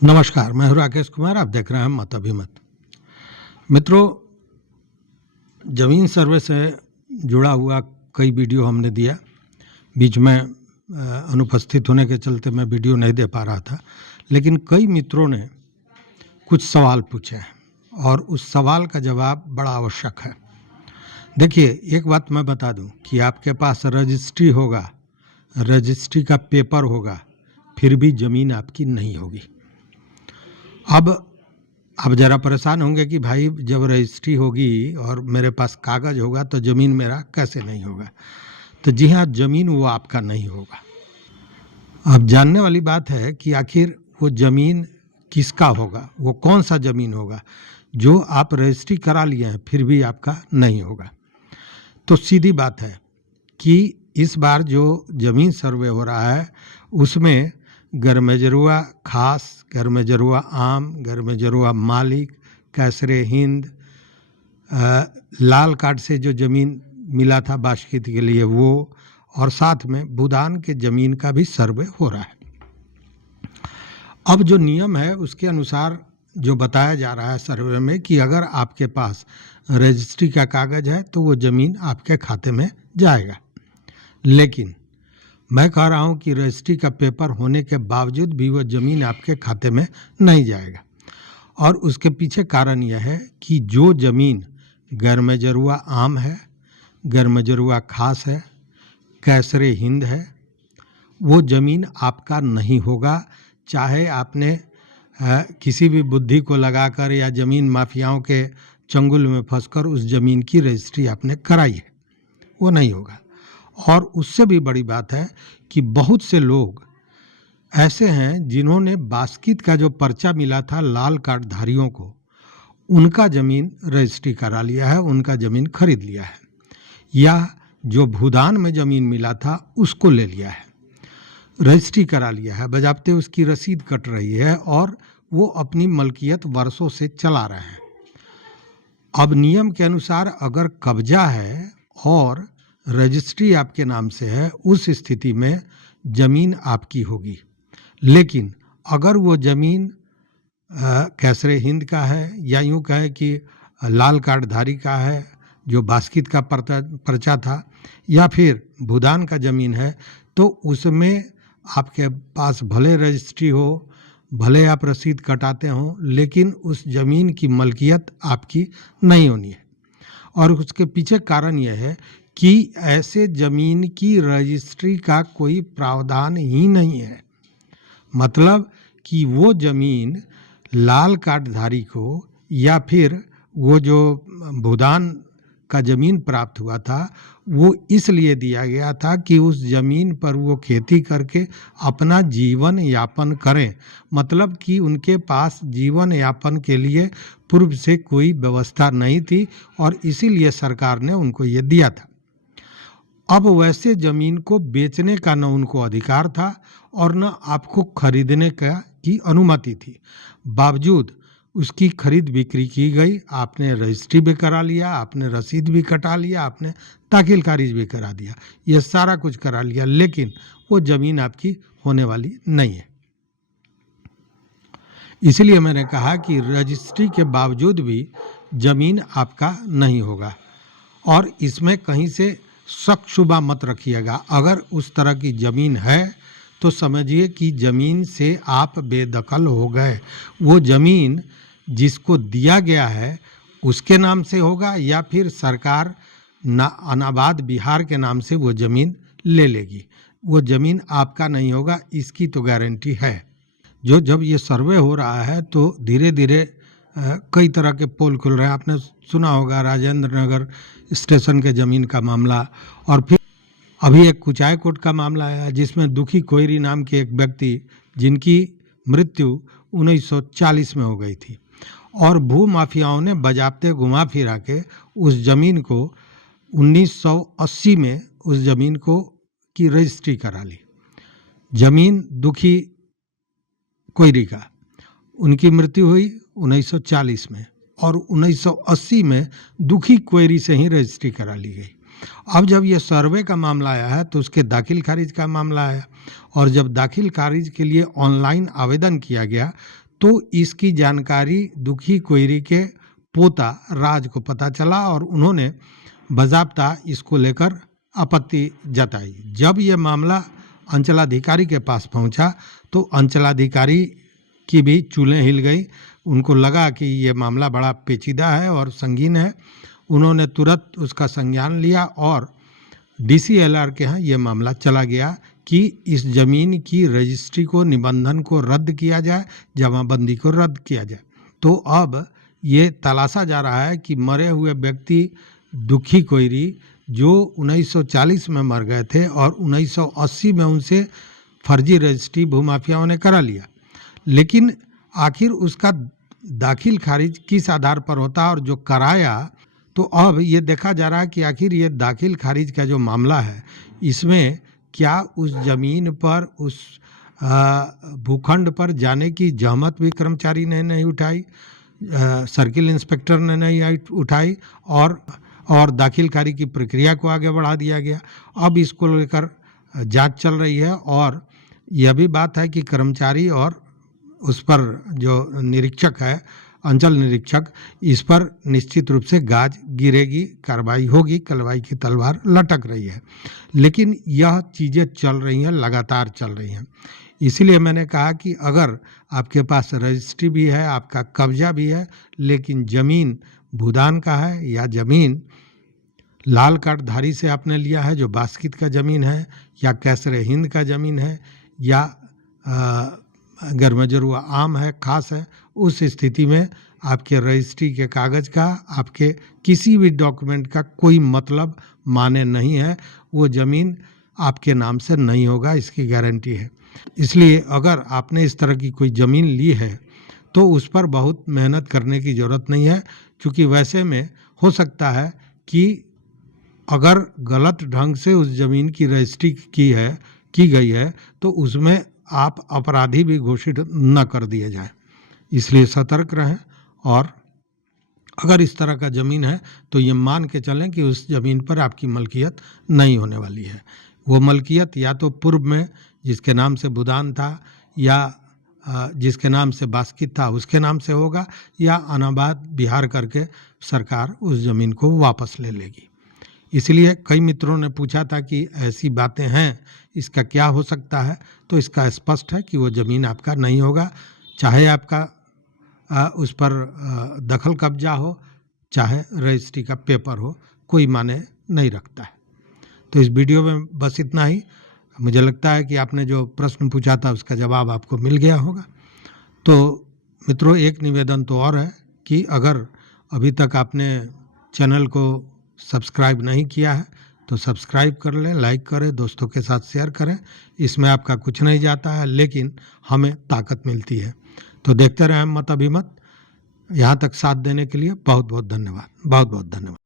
नमस्कार, मैं हूँ राकेश कुमार। आप देख रहे हैं मत अभिमत। मित्रों, ज़मीन सर्वे से जुड़ा हुआ कई वीडियो हमने दिया। बीच में अनुपस्थित होने के चलते मैं वीडियो नहीं दे पा रहा था, लेकिन कई मित्रों ने कुछ सवाल पूछे और उस सवाल का जवाब बड़ा आवश्यक है। देखिए, एक बात मैं बता दूं कि आपके पास रजिस्ट्री होगा, रजिस्ट्री का पेपर होगा, फिर भी ज़मीन आपकी नहीं होगी। अब आप ज़रा परेशान होंगे कि भाई जब रजिस्ट्री होगी और मेरे पास कागज़ होगा तो ज़मीन मेरा कैसे नहीं होगा। तो जी हाँ, ज़मीन वो आपका नहीं होगा। अब जानने वाली बात है कि आखिर वो ज़मीन किसका होगा, वो कौन सा ज़मीन होगा जो आप रजिस्ट्री करा लिए हैं फिर भी आपका नहीं होगा। तो सीधी बात है कि इस बार जो ज़मीन सर्वे हो रहा है उसमें गरमेजरुआ खास, गरमेजरुआ आम, गरमेजरुआ मालिक, कैसरे हिंद, लाल कार्ड से जो ज़मीन मिला था बाशकीत के लिए वो, और साथ में भूदान के ज़मीन का भी सर्वे हो रहा है। अब जो नियम है उसके अनुसार जो बताया जा रहा है सर्वे में कि अगर आपके पास रजिस्ट्री का कागज़ है तो वो ज़मीन आपके खाते में जाएगा, लेकिन मैं कह रहा हूँ कि रजिस्ट्री का पेपर होने के बावजूद भी वह ज़मीन आपके खाते में नहीं जाएगा। और उसके पीछे कारण यह है कि जो ज़मीन गरमेजरुआ आम है, गरमेजरुआ खास है, कैसरे हिंद है, वो ज़मीन आपका नहीं होगा। चाहे आपने किसी भी बुद्धि को लगाकर या ज़मीन माफियाओं के चंगुल में फंसकर उस ज़मीन की रजिस्ट्री आपने कराई है, वो नहीं होगा। और उससे भी बड़ी बात है कि बहुत से लोग ऐसे हैं जिन्होंने बास्कीत का जो पर्चा मिला था लाल कार्ड धारियों को, उनका ज़मीन रजिस्ट्री करा लिया है, उनका ज़मीन खरीद लिया है, या जो भूदान में ज़मीन मिला था उसको ले लिया है, रजिस्ट्री करा लिया है, बजाबते उसकी रसीद कट रही है और वो अपनी मलकियत वर्षों से चला रहे हैं। अब नियम के अनुसार अगर कब्जा है और रजिस्ट्री आपके नाम से है, उस स्थिति में ज़मीन आपकी होगी। लेकिन अगर वो ज़मीन कैसरे हिंद का है या यूँ कहें कि लाल कार्डधारी का है जो बास्कीत का पर्चा था, या फिर भूदान का ज़मीन है, तो उसमें आपके पास भले रजिस्ट्री हो, भले आप रसीद कटाते हों, लेकिन उस ज़मीन की मलकियत आपकी नहीं होनी है। और उसके पीछे कारण यह है कि ऐसे ज़मीन की रजिस्ट्री का कोई प्रावधान ही नहीं है। मतलब कि वो ज़मीन लाल कार्डधारी को या फिर वो जो भूदान का ज़मीन प्राप्त हुआ था वो इसलिए दिया गया था कि उस ज़मीन पर वो खेती करके अपना जीवन यापन करें। मतलब कि उनके पास जीवन यापन के लिए पूर्व से कोई व्यवस्था नहीं थी और इसीलिए सरकार ने उनको ये दिया था। अब वैसे ज़मीन को बेचने का न उनको अधिकार था और न आपको खरीदने की अनुमति थी। बावजूद उसकी खरीद बिक्री की गई, आपने रजिस्ट्री भी करा लिया, आपने रसीद भी कटा लिया, आपने दाखिल खारिज भी करा दिया, ये सारा कुछ करा लिया, लेकिन वो ज़मीन आपकी होने वाली नहीं है। इसलिए मैंने कहा कि रजिस्ट्री के बावजूद भी ज़मीन आपका नहीं होगा और इसमें कहीं से शक शुबा मत रखिएगा। अगर उस तरह की ज़मीन है तो समझिए कि ज़मीन से आप बेदखल हो गए। वो ज़मीन जिसको दिया गया है उसके नाम से होगा या फिर सरकार अनाबाद बिहार के नाम से वो ज़मीन ले लेगी। वो ज़मीन आपका नहीं होगा, इसकी तो गारंटी है। जब ये सर्वे हो रहा है तो धीरे धीरे कई तरह के पोल खुल रहे हैं। आपने सुना होगा राजेंद्र नगर स्टेशन के ज़मीन का मामला, और फिर अभी एक कुचायकोट का मामला आया जिसमें दुखी कोयरी नाम के एक व्यक्ति जिनकी मृत्यु 1940 में हो गई थी और भू माफियाओं ने बजाबते घुमा फिरा के उस ज़मीन को 1980 में उस ज़मीन को की रजिस्ट्री करा ली। ज़मीन दुखी कोयरी का, उनकी मृत्यु हुई 1940 में और 1980 में दुखी कोयरी से ही रजिस्ट्री करा ली गई। अब जब ये सर्वे का मामला आया है तो उसके दाखिल खारिज का मामला आया और जब दाखिल खारिज के लिए ऑनलाइन आवेदन किया गया तो इसकी जानकारी दुखी कोयरी के पोता राज को पता चला और उन्होंने बाज़ाब्ता इसको लेकर आपत्ति जताई। जब ये मामला अंचलाधिकारी के पास पहुंचा तो अंचलाधिकारी की भी चूल्हें हिल गई। उनको लगा कि ये मामला बड़ा पेचीदा है और संगीन है। उन्होंने तुरंत उसका संज्ञान लिया और DCLR के यहाँ ये मामला चला गया कि इस ज़मीन की रजिस्ट्री को, निबंधन को रद्द किया जाए, जमाबंदी को रद्द किया जाए। तो अब ये तलाशा जा रहा है कि मरे हुए व्यक्ति दुखी कोयरी जो 1940 में मर गए थे और 1980 में उनसे फर्जी रजिस्ट्री भूमाफियाओं ने करा लिया, लेकिन आखिर उसका दाखिल खारिज किस आधार पर होता और जो कराया, तो अब ये देखा जा रहा है कि आखिर ये दाखिल खारिज का जो मामला है इसमें क्या उस ज़मीन पर, उस भूखंड पर जाने की जहमत भी कर्मचारी ने नहीं उठाई, सर्किल इंस्पेक्टर ने नहीं उठाई और दाखिल खारिज की प्रक्रिया को आगे बढ़ा दिया गया। अब इसको लेकर जांच चल रही है और यह भी बात है कि कर्मचारी और उस पर जो निरीक्षक है, अंचल निरीक्षक, इस पर निश्चित रूप से गाज गिरेगी, कार्रवाई होगी, कार्रवाई की तलवार लटक रही है। लेकिन यह चीज़ें चल रही हैं, लगातार चल रही हैं। इसीलिए मैंने कहा कि अगर आपके पास रजिस्ट्री भी है, आपका कब्जा भी है, लेकिन ज़मीन भूदान का है या ज़मीन लाल कार्डधारी से आपने लिया है जो बास्कित का ज़मीन है, या कैसरे हिंद का ज़मीन है, या गरमजरुआ आम है, खास है, उस स्थिति में आपके रजिस्ट्री के कागज़ का, आपके किसी भी डॉक्यूमेंट का कोई मतलब माने नहीं है। वो ज़मीन आपके नाम से नहीं होगा, इसकी गारंटी है। इसलिए अगर आपने इस तरह की कोई ज़मीन ली है तो उस पर बहुत मेहनत करने की ज़रूरत नहीं है, क्योंकि वैसे में हो सकता है कि अगर गलत ढंग से उस ज़मीन की रजिस्ट्री की गई है तो उसमें आप अपराधी भी घोषित न कर दिए जाएं। इसलिए सतर्क रहें और अगर इस तरह का ज़मीन है तो ये मान के चलें कि उस ज़मीन पर आपकी मलकियत नहीं होने वाली है। वो मलकियत या तो पूर्व में जिसके नाम से भूदान था या जिसके नाम से बास्कित था उसके नाम से होगा, या अनाबाद बिहार करके सरकार उस ज़मीन को वापस ले लेगी। इसलिए कई मित्रों ने पूछा था कि ऐसी बातें हैं, इसका क्या हो सकता है, तो इसका स्पष्ट है कि वो ज़मीन आपका नहीं होगा, चाहे आपका उस पर दखल कब्जा हो, चाहे रजिस्ट्री का पेपर हो, कोई माने नहीं रखता है। तो इस वीडियो में बस इतना ही। मुझे लगता है कि आपने जो प्रश्न पूछा था उसका जवाब आपको मिल गया होगा। तो मित्रों, एक निवेदन तो और है कि अगर अभी तक आपने चैनल को सब्सक्राइब नहीं किया है तो सब्सक्राइब कर लें, लाइक करें, दोस्तों के साथ शेयर करें। इसमें आपका कुछ नहीं जाता है, लेकिन हमें ताकत मिलती है। तो देखते रहें मत अभिमत। यहाँ तक साथ देने के लिए बहुत बहुत धन्यवाद, बहुत बहुत धन्यवाद।